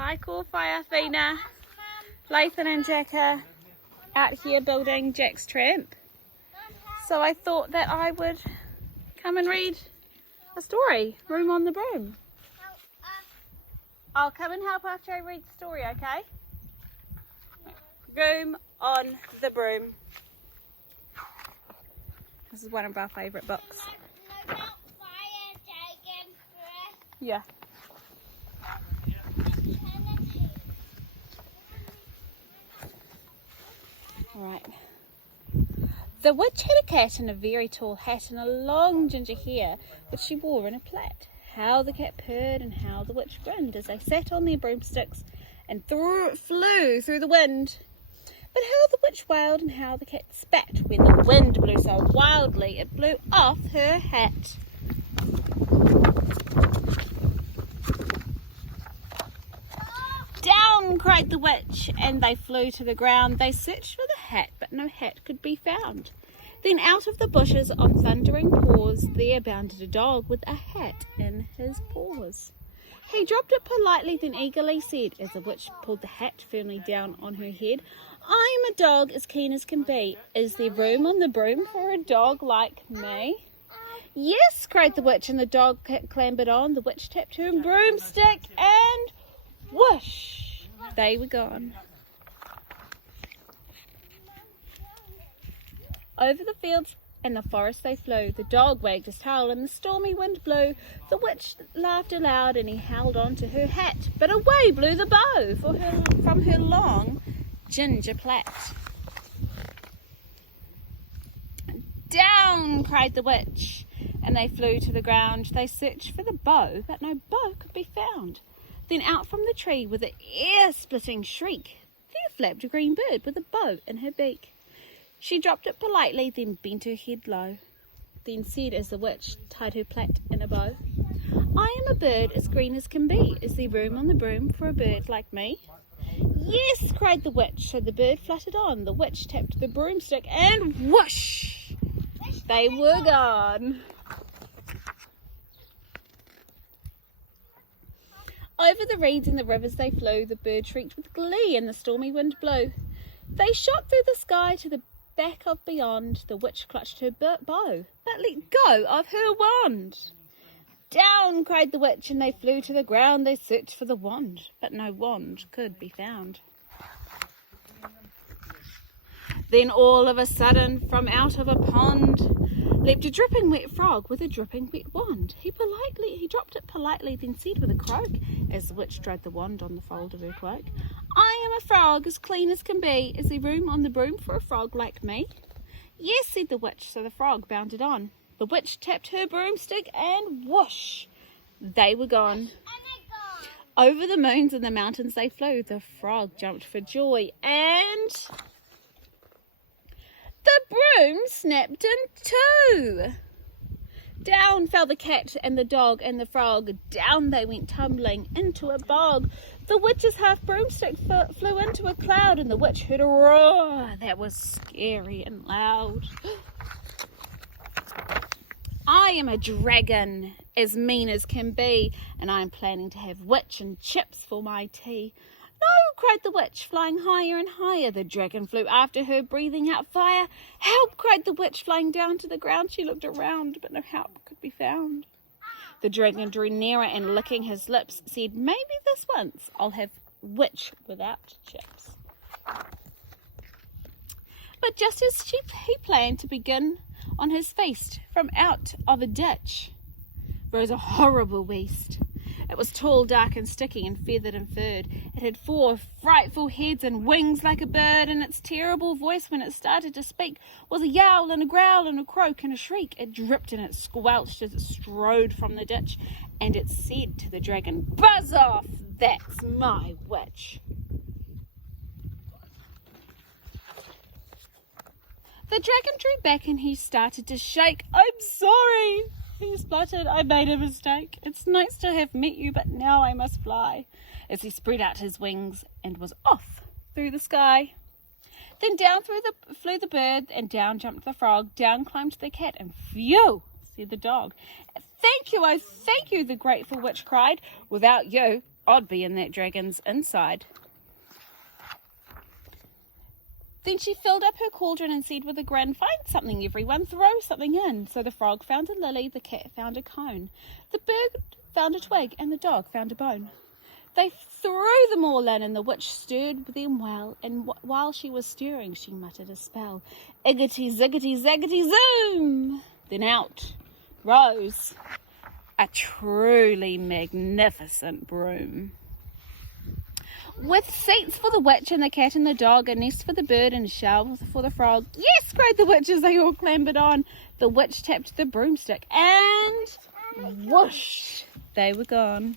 Hi, Fire Fina. Lathan and Jack are out here building Jack's tramp. So I thought that I would come and read a story, Broom on the Broom. I'll come and help after I read the story, okay? Broom on the Broom. This is one of our favourite books. Yeah. Alright. The witch had a cat in a very tall hat and a long ginger hair, which she wore in a plait. How the cat purred and how the witch grinned as they sat on their broomsticks and flew through the wind. But how the witch wailed and how the cat spat when the wind blew so wildly it blew off her hat. Down, cried the witch, and they flew to the ground. They searched for the hat, but no hat could be found. Then out of the bushes on thundering paws there bounded a dog with a hat in his paws. He dropped it politely, then eagerly said, as the witch pulled the hat firmly down on her head, "I am a dog as keen as can be. Is there room on the broom for a dog like me?" "Yes," cried the witch, and the dog clambered on. The witch tapped her broomstick and whoosh! They were gone. Over the fields and the forest they flew. The dog wagged his tail and the stormy wind blew. The witch laughed aloud and he held on to her hat, but away blew the bow from her long ginger plait. "Down!" cried the witch, and they flew to the ground. They searched for the bow, but no bow could be found. Then out from the tree with an ear-splitting shriek, there flapped a green bird with a bow in her beak. She dropped it politely, then bent her head low, then said as the witch tied her plait in a bow, "I am a bird as green as can be. Is there room on the broom for a bird like me?" "Yes," cried the witch, so the bird fluttered on. The witch tapped the broomstick and whoosh! They were gone. Over the reeds and the rivers they flew. The bird shrieked with glee and the stormy wind blew. They shot through the sky to the back of beyond. The witch clutched her bow, but let go of her wand. "Down!" cried the witch, and they flew to the ground. They searched for the wand, but no wand could be found. Then all of a sudden, from out of a pond, leapt a dripping wet frog with a dripping wet wand. He dropped it politely, then said with a croak, as the witch dried the wand on the fold of her cloak, "I am a frog as clean as can be. Is there room on the broom for a frog like me?" "Yes," said the witch, so the frog bounded on. The witch tapped her broomstick and whoosh! They were gone. Over the moons and the mountains they flew. The frog jumped for joy and the broom snapped in two. Down fell the cat and the dog and the frog. Down they went tumbling into a bog. The witch's half broomstick flew into a cloud, and the witch heard a roar that was scary and loud. "I am a dragon as mean as can be, and I am planning to have witch and chips for my tea." "No," cried the witch, flying higher and higher. The dragon flew after her, breathing out fire. "Help!" cried the witch, flying down to the ground. She looked around, but no help could be found. The dragon drew nearer and, licking his lips, said, "Maybe this once I'll have witch without chips." But just as he planned to begin on his feast, from out of a ditch rose a horrible beast. It was tall, dark and sticky, and feathered and furred. It had 4 frightful heads and wings like a bird, and its terrible voice, when it started to speak, was a yowl and a growl and a croak and a shriek. It dripped and it squelched as it strode from the ditch, and it said to the dragon, "Buzz off, that's my witch." The dragon drew back and he started to shake. "I'm sorry," he spluttered. "I made a mistake. It's nice to have met you, but now I must fly," as he spread out his wings and was off through the sky. Then down flew the bird, and down jumped the frog. Down climbed the cat, and phew, said the dog. "Thank you, oh thank you," the grateful witch cried. "Without you, I'd be in that dragon's inside. Then she filled up her cauldron and said with a grin, "Find something, everyone, throw something in." So the frog found a lily, the cat found a cone, the bird found a twig, and the dog found a bone. They threw them all in, and the witch stirred them well, and while she was stirring, she muttered a spell. Iggity, ziggity, zaggity, zoom! Then out rose a truly magnificent broom, with seats for the witch and the cat and the dog, a nest for the bird and a shell for the frog. "Yes," cried the witch as they all clambered on. The witch tapped the broomstick, and whoosh, they were gone.